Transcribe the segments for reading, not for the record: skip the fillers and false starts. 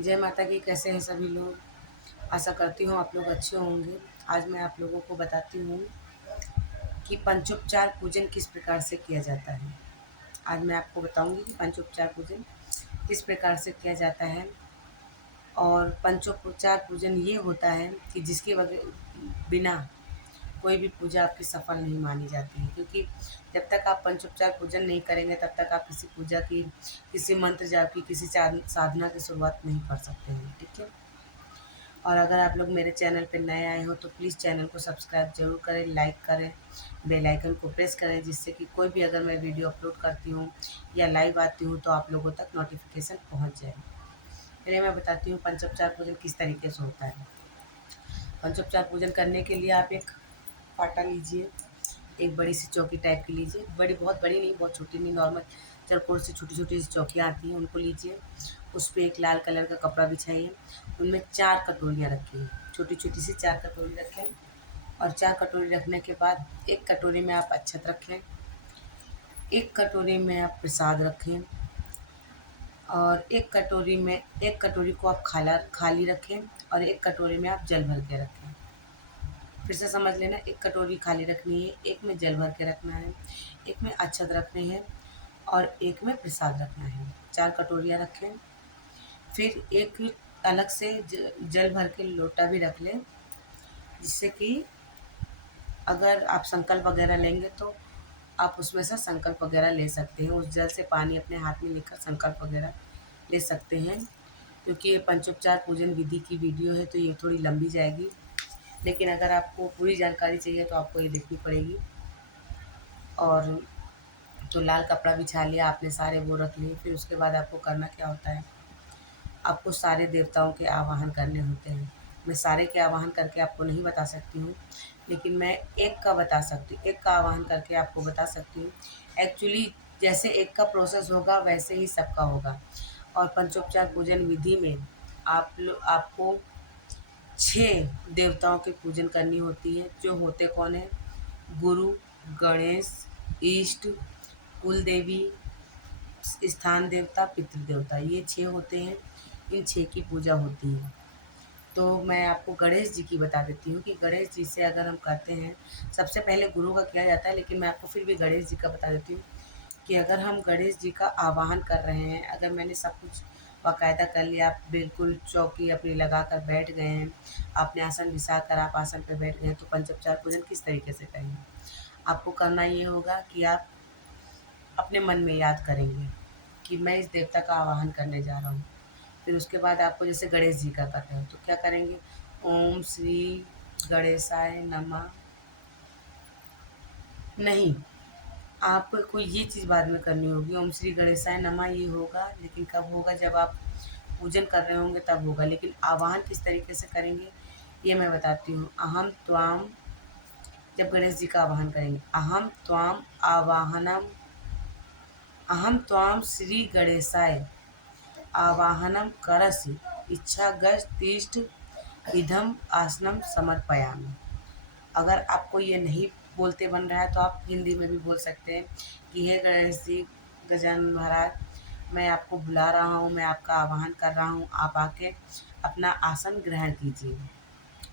जय माता की। कैसे हैं सभी लोग? आशा करती हूँ आप लोग अच्छे होंगे। आज मैं आप लोगों को बताती हूँ कि पंचोपचार पूजन किस प्रकार से किया जाता है। आज मैं आपको बताऊंगी कि पंचोपचार पूजन किस प्रकार से किया जाता है। और पंचोपचार पूजन ये होता है कि जिसके बिना कोई भी पूजा आपकी सफल नहीं मानी जाती है, क्योंकि जब तक आप पंचोपचार पूजन नहीं करेंगे तब तक आप किसी पूजा की, किसी मंत्र जाप की, किसी साधना की शुरुआत नहीं कर सकते हैं। ठीक है। और अगर आप लोग मेरे चैनल पर नए आए हो तो प्लीज़ चैनल को सब्सक्राइब जरूर करें, लाइक करें, बेल आइकन को प्रेस करें, जिससे कि कोई भी अगर मैं वीडियो अपलोड करती हूँ या लाइव आती हूँ तो आप लोगों तक नोटिफिकेशन पहुँच जाए। चलिए मैं बताती हूँ पंचोपचार पूजन किस तरीके से होता है। पंचोपचार पूजन करने के लिए आप एक पाटा लीजिए, एक बड़ी सी चौकी टाइप की लीजिए। बहुत बड़ी नहीं, बहुत छोटी नहीं, नॉर्मल चरकोर से छोटी छोटी सी चौकियाँ आती हैं, उनको लीजिए। उस पर एक लाल कलर का कपड़ा बिछाइए। उनमें 4 कटोरियाँ रखिए, छोटी छोटी सी 4 कटोरी रखें। और 4 कटोरी रखने के बाद एक कटोरी में आप अक्षत रखें, एक कटोरी में आप प्रसाद रखें, और एक कटोरी को आप खाली रखें, और एक कटोरी में आप जल भर के रखें। फिर से समझ लेना, एक कटोरी खाली रखनी है, एक में जल भर के रखना है, एक में अक्षत रखने हैं, और एक में प्रसाद रखना है। 4 कटोरियाँ रखें। फिर एक अलग से जल भर के लोटा भी रख लें, जिससे कि अगर आप संकल्प वगैरह लेंगे तो आप उसमें से संकल्प वगैरह ले सकते हैं। उस जल से पानी अपने हाथ में लेकर संकल्प वगैरह ले सकते हैं। क्योंकि ये पंचोपचार पूजन विधि की वीडियो है तो ये थोड़ी लंबी जाएगी, लेकिन अगर आपको पूरी जानकारी चाहिए तो आपको ये देखनी पड़ेगी। और तो लाल कपड़ा बिछा लिया आपने, सारे वो रख लिए। फिर उसके बाद आपको करना क्या होता है, आपको सारे देवताओं के आवाहन करने होते हैं। मैं सारे के आवाहन करके आपको नहीं बता सकती हूँ, लेकिन मैं एक का बता सकती हूँ, एक का आवाहन करके आपको बता सकती हूँ। एक्चुअली जैसे एक का प्रोसेस होगा वैसे ही सबका होगा। और पंचोपचार पूजन विधि में आपको 6 देवताओं की पूजन करनी होती है, जो होते कौन है? गुरु, गणेश, इष्ट, कुल देवी, स्थान देवता, पितृ देवता, ये 6 होते हैं। इन 6 की पूजा होती है। तो मैं आपको गणेश जी की बता देती हूँ कि गणेश जी से अगर हम करते हैं, सबसे पहले गुरु का किया जाता है, लेकिन मैं आपको फिर भी गणेश जी का बता देती हूँ कि अगर हम गणेश जी का आवाहन कर रहे हैं, अगर मैंने सब कुछ बाकायदा कर लिया, आप बिल्कुल चौकी अपनी लगा कर बैठ गए हैं, आपने आसन बिछा कर आप आसन पर बैठ गए हैं, तो पंचोपचार पूजन किस तरीके से करेंगे? आपको करना ये होगा कि आप अपने मन में याद करेंगे कि मैं इस देवता का आवाहन करने जा रहा हूँ। फिर उसके बाद आपको जैसे गणेश जी का कर रहे हो तो क्या करेंगे? ओम श्री गणेशाय नमः। नहीं, आपको ये चीज़ बाद में करनी होगी। ओम श्री गणेशाय नमः ये होगा, लेकिन कब होगा? जब आप पूजन कर रहे होंगे तब होगा। लेकिन आवाहन किस तरीके से करेंगे ये मैं बताती हूँ। अहम त्वाम, जब गणेश जी का आवाहन करेंगे, अहम त्वाम आवाहनम, अहम त्वाम श्री गणेशाय आवाहनम करसि इच्छागस्तिष्ठ इदम आसनम समर्पयामि। अगर आपको ये नहीं बोलते बन रहा है तो आप हिंदी में भी बोल सकते हैं कि हे गणेश जी, गजानन महाराज, मैं आपको बुला रहा हूँ, मैं आपका आवाहन कर रहा हूँ, आप आके अपना आसन ग्रहण कीजिए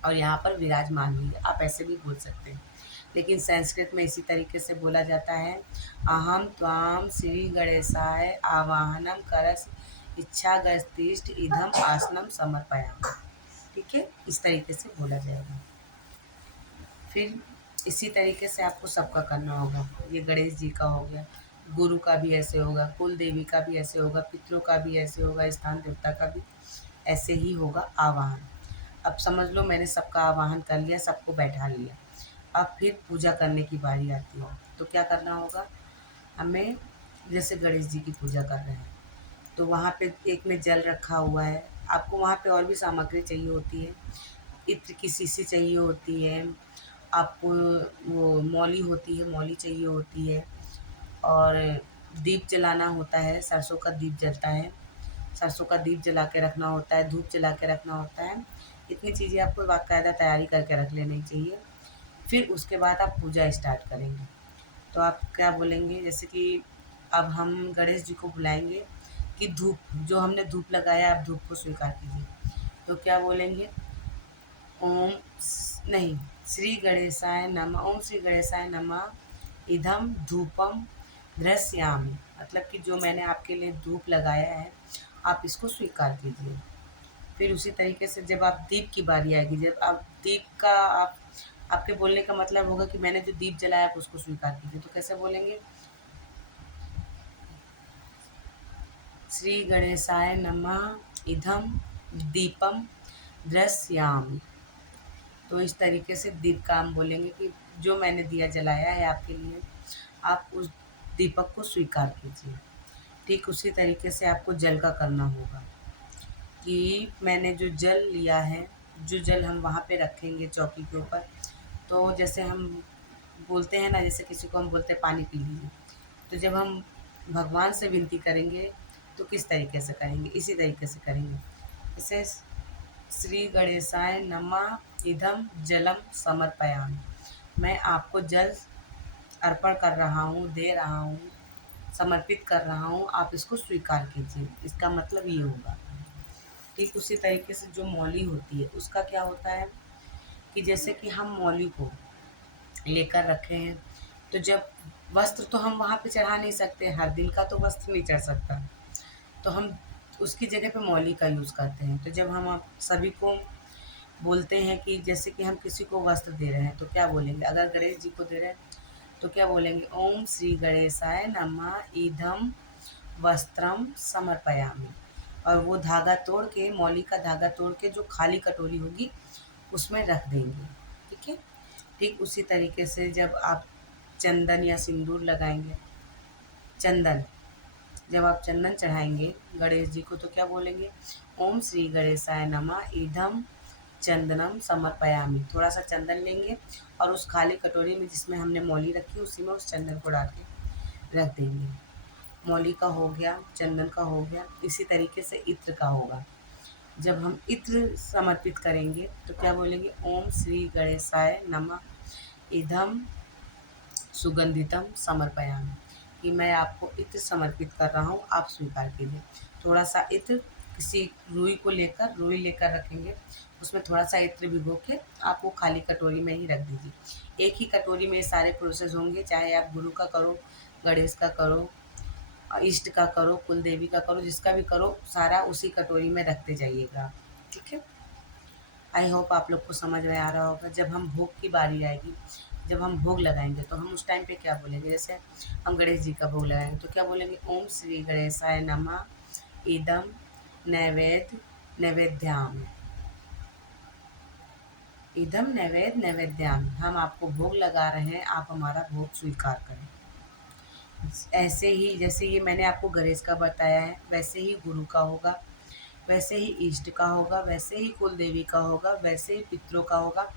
और यहाँ पर विराजमान हुई। आप ऐसे भी बोल सकते हैं, लेकिन संस्कृत में इसी तरीके से बोला जाता है। अहम त्वाम श्री गणेशाय आवाहनम करस इच्छागस्तिष्ठ इदम आसनम समर्पयामि। ठीक है, इस तरीके से बोला जाएगा। फिर इसी तरीके से आपको सबका करना होगा। ये गणेश जी का हो गया, गुरु का भी ऐसे होगा, कुल देवी का भी ऐसे होगा, पितरों का भी ऐसे होगा, स्थान देवता का भी ऐसे ही होगा आवाहन। अब समझ लो मैंने सबका आवाहन कर लिया, सबको बैठा लिया। अब फिर पूजा करने की बारी आती है। तो क्या करना होगा हमें? जैसे गणेश जी की पूजा कर रहे हैं तो वहाँ पे एक में जल रखा हुआ है, आपको वहाँ पे और भी सामग्री चाहिए होती है। इत्र की शीशी चाहिए होती है आपको, वो मौली होती है, मौली चाहिए होती है, और दीप जलाना होता है, सरसों का दीप जलता है, सरसों का दीप जला के रखना होता है, धूप जला के रखना होता है। इतनी चीज़ें आपको बाकायदा तैयारी करके रख लेनी चाहिए। फिर उसके बाद आप पूजा स्टार्ट करेंगे। तो आप क्या बोलेंगे, जैसे कि अब हम गणेश जी को बुलाएंगे कि धूप, जो हमने धूप लगाया आप धूप को स्वीकार कीजिए। तो क्या बोलेंगे? ओम नहीं, श्री गणेशाय नमः, ओम श्री गणेशाय नमः इदम धूपम धृष्यामि, मतलब कि जो मैंने आपके लिए धूप लगाया है आप इसको स्वीकार कीजिए। फिर उसी तरीके से जब आप दीप की बारी आएगी, जब आप दीप का आपके बोलने का मतलब होगा कि मैंने जो दीप जलाया आप उसको स्वीकार कीजिए। तो कैसे बोलेंगे? श्री गणेशाय नमः इदम दीपम दृश्यामि। तो इस तरीके से दीप का हम बोलेंगे कि जो मैंने दिया जलाया है आपके लिए, आप उस दीपक को स्वीकार कीजिए। ठीक उसी तरीके से आपको जल का करना होगा कि मैंने जो जल लिया है, जो जल हम वहाँ पे रखेंगे चौकी के ऊपर, तो जैसे हम बोलते हैं ना, जैसे किसी को हम बोलते हैं पानी पी लीजिए, तो जब हम भगवान से विनती करेंगे तो किस तरीके से करेंगे? इसी तरीके से करेंगे। जैसे श्री गणेशाय नमः इदम जलम समर्पयामि, मैं आपको जल अर्पण कर रहा हूँ, दे रहा हूँ, समर्पित कर रहा हूँ, आप इसको स्वीकार कीजिए। इसका मतलब ये होगा। ठीक उसी तरीके से जो मौली होती है उसका क्या होता है कि जैसे कि हम मौली को लेकर रखे हैं, तो जब वस्त्र तो हम वहाँ पे चढ़ा नहीं सकते, हर दिन का तो वस्त्र नहीं चढ़ सकता, तो हम उसकी जगह पे मौली का यूज़ करते हैं। तो जब हम आप सभी को बोलते हैं कि जैसे कि हम किसी को वस्त्र दे रहे हैं तो क्या बोलेंगे? अगर गणेश जी को दे रहे हैं तो क्या बोलेंगे? ओम श्री गणेशाय नमः इदम वस्त्रम समर्पयामि, और वो धागा तोड़ के, मौली का धागा तोड़ के जो खाली कटोरी होगी उसमें रख देंगे। ठीक है? ठीक उसी तरीके से जब आप चंदन या सिंदूर लगाएंगे, चंदन, जब आप चंदन चढ़ाएंगे गणेश जी को तो क्या बोलेंगे? ओम श्री गणेशाय नमः इदम चंदनम समर्पयामि। थोड़ा सा चंदन लेंगे और उस खाली कटोरी में जिसमें हमने मौली रखी उसी में उस चंदन को डाल के रख देंगे। मौली का हो गया, चंदन का हो गया, इसी तरीके से इत्र का होगा। जब हम इत्र समर्पित करेंगे तो क्या बोलेंगे? ओम श्री गणेशाय नमः इदम सुगंधितम समर्पयामि, कि मैं आपको इत्र समर्पित कर रहा हूँ, आप स्वीकार कीजिए। थोड़ा सा इत्र किसी रुई को लेकर, रुई लेकर रखेंगे, उसमें थोड़ा सा इत्र भिगो के आप वो खाली कटोरी में ही रख दीजिए। एक ही कटोरी में ये सारे प्रोसेस होंगे, चाहे आप गुरु का करो, गणेश का करो, इष्ट का करो, कुल देवी का करो, जिसका भी करो, सारा उसी कटोरी में रखते जाइएगा। ठीक है? आई होप आप लोग को समझ में आ रहा होगा। जब हम भोग की बारी आएगी, जब हम भोग लगाएंगे तो हम उस टाइम पे क्या बोलेंगे? जैसे हम गणेश जी का भोग लगाएंगे तो क्या बोलेंगे? ओम श्री गणेशाय नमः इदम नैवेद्याम, इदम नैवेद्याम, हम आपको भोग लगा रहे हैं, आप हमारा भोग स्वीकार करें। ऐसे ही जैसे ये मैंने आपको गणेश का बताया है, वैसे ही गुरु का होगा, वैसे ही इष्ट का होगा, वैसे ही कुल देवी का होगा, वैसे ही पितरों का होगा,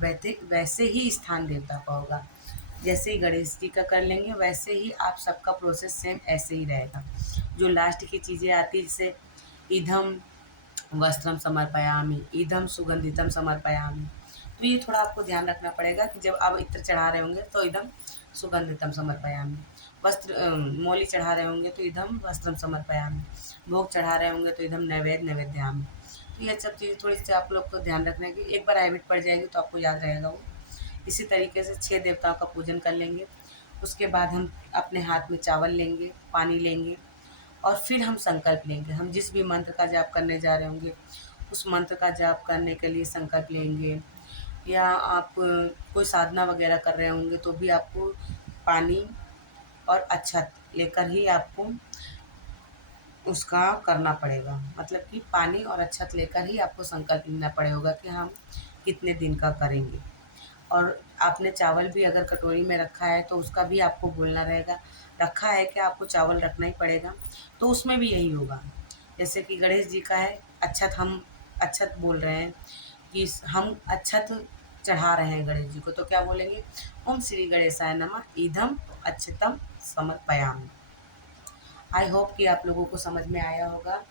वैसे वैसे ही स्थान देवता का होगा। जैसे ही गणेश जी का कर लेंगे वैसे ही आप सबका प्रोसेस सेम ऐसे ही रहेगा। जो लास्ट की चीज़ें आती जैसे इदम वस्त्रम समर्पयामि, इदम सुगंधितम समर्पयामि, तो ये थोड़ा आपको ध्यान रखना पड़ेगा कि जब आप इत्र चढ़ा रहे होंगे तो इदम सुगंधितम समर्पयामि, मौली चढ़ा रहे होंगे तो इदम वस्त्रम समर्पयामि, भोग चढ़ा रहे होंगे तो इदम नैवेद्यामि। तो ये सब चीज़ें थोड़ी सी आप लोग को ध्यान रखना है कि एक बार हैबिट पड़ जाएगी तो आपको याद रहेगा वो। इसी तरीके से 6 देवताओं का पूजन कर लेंगे। उसके बाद हम अपने हाथ में चावल लेंगे, पानी लेंगे और फिर हम संकल्प लेंगे। हम जिस भी मंत्र का जाप करने जा रहे होंगे, उस मंत्र का जाप करने के लिए संकल्प लेंगे, या आप कोई साधना वगैरह कर रहे होंगे तो भी आपको पानी और अक्षत लेकर ही आपको उसका करना पड़ेगा। मतलब कि पानी और अक्षत लेकर ही आपको संकल्प लेना पड़ेगा कि हम कितने दिन का करेंगे। और आपने चावल भी अगर कटोरी में रखा है तो उसका भी आपको बोलना रहेगा, रखा है क्या, आपको चावल रखना ही पड़ेगा। तो उसमें भी यही होगा। जैसे कि गणेश जी का है अक्षत, हम अक्षत बोल रहे हैं कि हम अक्षत चढ़ा रहे हैं गणेश जी को, तो क्या बोलेंगे? ओम श्री गणेशाय नमः इदम अक्षतम समर्पयामि। आई होप कि आप लोगों को समझ में आया होगा।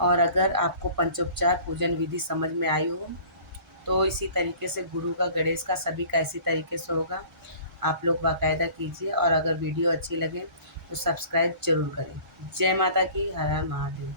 और अगर आपको पंचोपचार पूजन विधि समझ में आई हो तो इसी तरीके से गुरु का, गणेश का, सभी का इसी तरीके से होगा। आप लोग बाकायदा कीजिए, और अगर वीडियो अच्छी लगे तो सब्सक्राइब ज़रूर करें। जय माता की, हर हर महादेव।